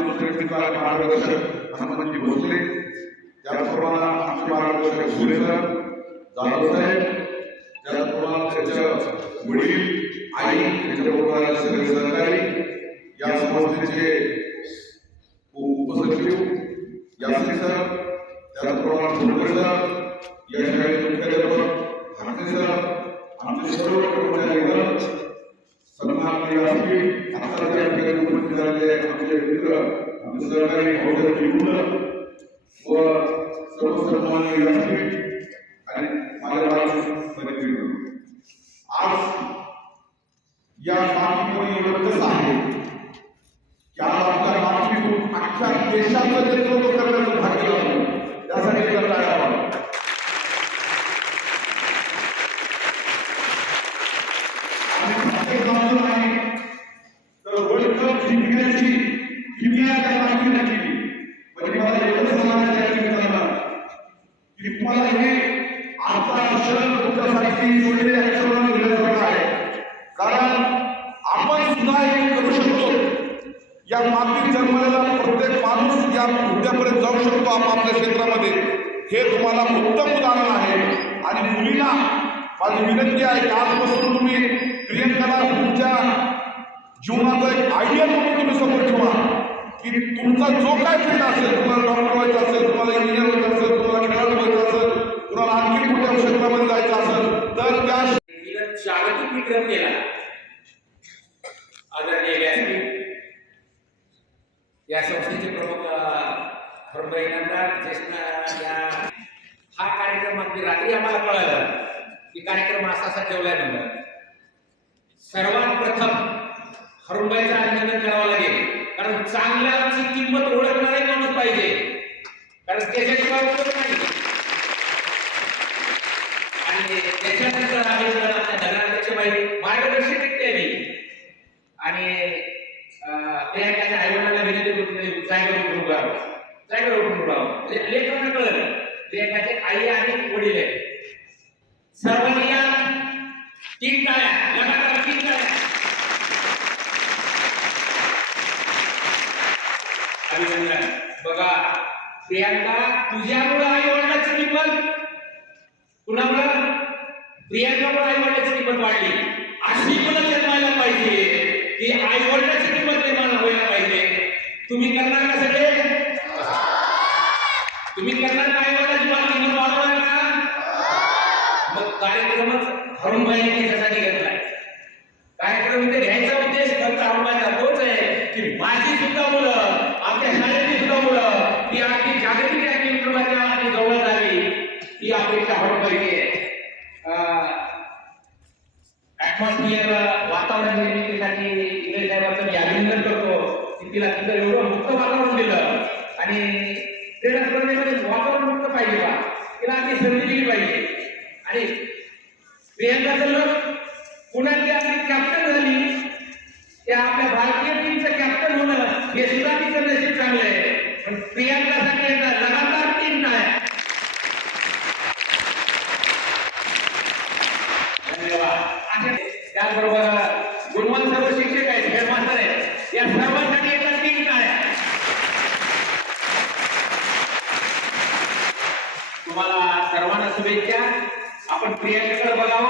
त्याचप्रमाणे आमचे दुसरे मार्गदर्शक हनुमानजी म्हणजे भोसले त्याचप्रमाणे आमचे मार्गदर्शक भुले सर जाधव साहेब त्याचप्रमाणे त्याच्या वडील आई त्यांच्याबरोबर सगळे सहकारी या संस्थेचे उपसचिव यासी सर त्याचप्रमाणे फुलकर सर या शाळेचे मुख्याध्यापक हाते सर आमचे सर्व कर्मचारीगण सन्माननीय व्यासपीठ आता त्या ठिकाणी उपस्थित झालेले आमचे मित्र आमचे सहकारी भाऊसाहेब मुलं व सर्व सन्माननीय व्यासपीठ आणि माझ्या बाळाचे आज या मातीमध्ये कसं आहे की आज आपल्या मातीतून अख्ख्या देशाचं नेतृत्व करण्याचं भाग्य त्यासाठी करता यावं वाजवा. आणि प्रत्येक जणांचं नाही तर वर्ल्ड कप जिंकण्याची किमया त्या मातीने केली म्हणजे मला एवढं सांगायचं आहे मित्रांनो की तुम्हाला हे आजचा क्षण तुमच्यासाठी सोडले याच्यावर दिल्यासारखं आहे कारण आपण सुद्धा हे करू शकतो या मातीत जन्मलेला प्रत्येक माणूस या करू जाऊ शकतो आपापल्या क्षेत्रामध्ये. हे तुम्हाला उत्तम उदाहरण आहे. आणि मुलींना माझी विनंती आहे की आजपासून तुम्ही प्रियंकाला तुमच्या जीवनाचा एक आयडिया म्हणून तुम्ही समोर ठेवा. की तुमचा जो काय फील्ड असेल तुम्हाला डॉक्टर व्हायचं असेल तुम्हाला इंजिनियर व्हायचं असेल तुम्हाला खेळाडू व्हायचं असेल तुम्हाला आणखी कुठल्या क्षेत्रामध्ये जायचं असेल तर त्या तिनं जागतिक विक्रम केला आदरणीय व्यासपीठ या संस्थेचे प्रमुख हरभाई नंदार ज्येष्ठ या हा कार्यक्रम अगदी रात्री आम्हाला कळालं. की कार्यक्रम असा असा ठेवलाय म्हणून. सर्वात प्रथम हरुणबाईचं अभिनंदन करावं लागेल. कारण चांगल्याची किंमत ओळखणारे माणूस पाहिजे. कारण त्याच्याशिवाय उपयोग नाही. आणि वडील आहेत तीन टाळ्या लगातार तीन टाळ्या अभिनंदन बघा प्रियांका तुझ्यामुळे आई वडिलांची किंमत? कुणामुळे? प्रियांकामुळे आई वडिलांची किंमत वाढली. अशी मुलं जन्मायला पाहिजे की आई वडिलांची किंमत निर्माण व्हायला पाहिजे. तुम्ही करणार का सगळे? तुम्ही करणार का आई वडिलांची मला किंमत वाढवणार का मग कार्यक्रमच हरुणबाईंनी त्याच्यासाठी घेतलाय कार्यक्रम इथे घ्यायचा उद्देश फक्त हरुणबाईचा तोच आहे की माझी सुद्धा मुलं आपल्या शाळेची सुद्धा मुलं ती आपली जागतिक या कार्यक्रमाच्या आणि जवळ झाली ती अपेक्षा हरुणबाईची आहे. ऍटमॉस्फिअर वातावरण निर्मितीसाठी इंग्रज साहेबांचं मी अभिनंदन करतो. की तिला तिथं एवढं मुक्त वातावरण दिलं. आणि क्रीडा स्पर्धेमध्ये वातावरण मुक्त पाहिजे का? तिला आधी संधी दिली पाहिजे. आणि प्रियंका चंद्र पुण्यातली आपली कॅप्टन झाली. त्या आपल्या भारतीय टीमचं कॅप्टन होणं हे सुद्धा तिचं नशीब चांगलं आहे. पण प्रियंकासाठी आता लगातार तीन काय धन्यवाद. त्याचबरोबर गुणवान सर्व शिक्षक आहेत हेडमास्टर आहेत या सर्वांसाठी एका तीन काय तुम्हाला सर्वांना शुभेच्छा. आपण प्रियांकाकडे बघावं.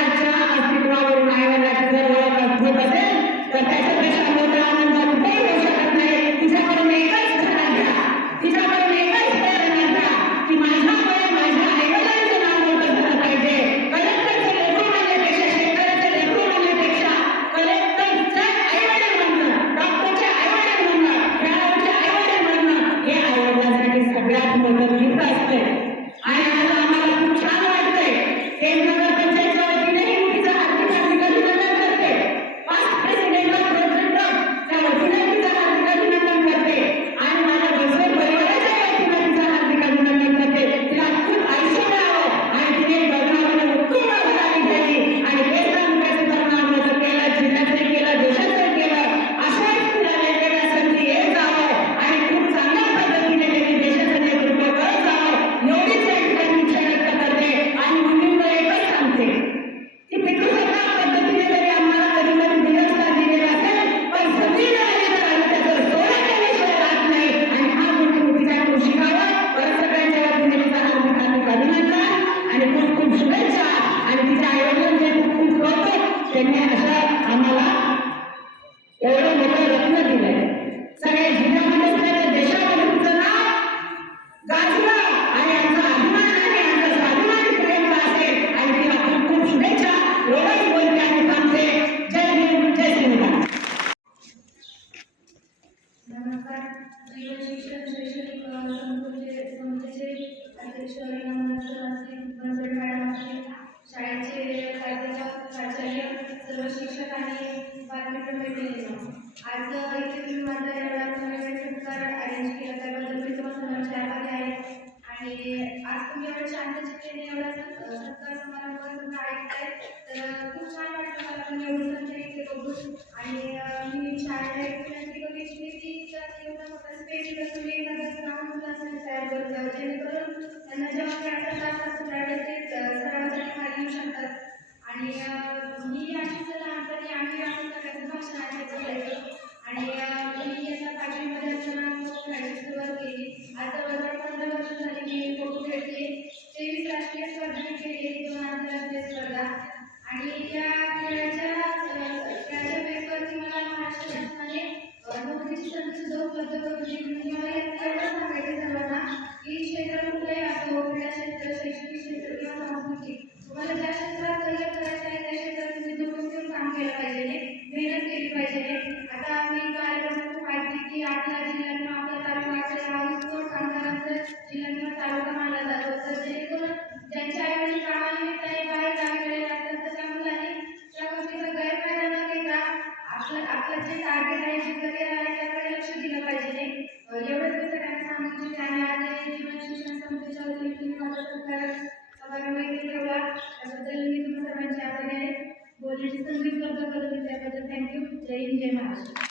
கிடைச்சா किशोरी शाळेचे प्राचार्य सर्व शिक्षक आणि बालमित्र आज इथे तुम्ही अरेंज केला त्याबद्दल मी आहे आणि आज तुम्ही एवढ्या शांत चित्तेने एवढा सत्कार तुम्हाला आणि मी आणि कामगारांचा तालुका मानला जातो. तर जेणेकरून ज्यांच्या आईवडील बाहेर लागतात तर मुलांनी त्या गोष्टीचा गैरफायदा न घेता आपलं आपलं जे टार्गेट आहे जे करिअर आहे त्याकडे लक्ष दिलं पाहिजे. एवढंच शिक्षण संस्थेच्या वतीने तुम्ही माझा सहकार समारंभ ठेवला. त्याबद्दल बोलण्याची संधी करून त्याबद्दल थँक्यू जय हिंद जय महाराष्ट्र.